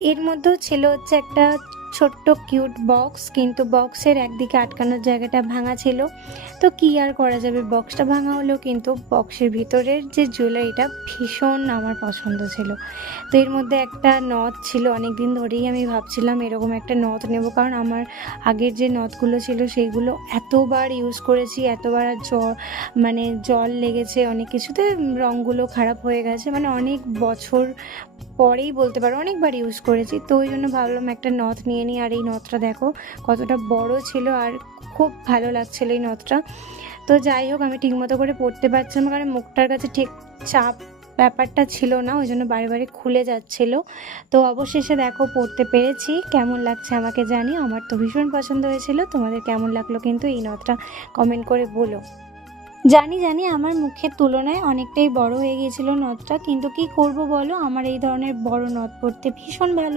এর মধ্যেও ছিল হচ্ছে একটা ছোট্ট কিউট বক্স, কিন্তু বক্সের একদিকে আটকানোর জায়গাটা ভাঙা ছিল। তো কি আর করা যাবে, বক্সটা ভাঙা হলেও কিন্তু বক্সের ভিতরের যে জুয়েলারিটা ভীষণ আমার পছন্দ ছিল। তো এর মধ্যে একটা নথ ছিল, অনেক দিন ধরেই আমি ভাবছিলাম এরকম একটা নথ নেব, কারণ আমার আগের যে নথগুলো ছিল সেইগুলো এতবার ইউজ করেছি, এতবার মানে জল লেগেছে, অনেক কিছুতে রঙগুলো খারাপ হয়ে গেছে, মানে অনেক বছর পরেই বলতে পারো, অনেকবার ইউজ করেছি। তো ওই জন্য ভাবলাম একটা নথ নিয়ে নিই। আর এই নথটা দেখো কতটা বড় ছিল, আর খুব ভালো লাগছিল এই নথটা। তো যাই হোক, আমি ঠিকমতো করে পরতে পারছিলাম না, কারণ মুখটার কাছে ঠিক চাপ ব্যাপারটা ছিল না, ওই জন্য বারে বারে খুলে যাচ্ছিল। তো অবশেষে দেখো পরতে পেরেছি, কেমন লাগছে আমাকে জানিও। আমার তো ভীষণ পছন্দ হয়েছিল, তোমাদের কেমন লাগলো কিন্তু এই নথটা কমেন্ট করে বলো। জানি জানি আমার মুখের তুলনায় অনেকটাই বড় হয়ে গিয়েছিল নথটা, কিন্তু কি করব বলো, আমার এই ধরনের বড় নথ পরতে ভীষণ ভালো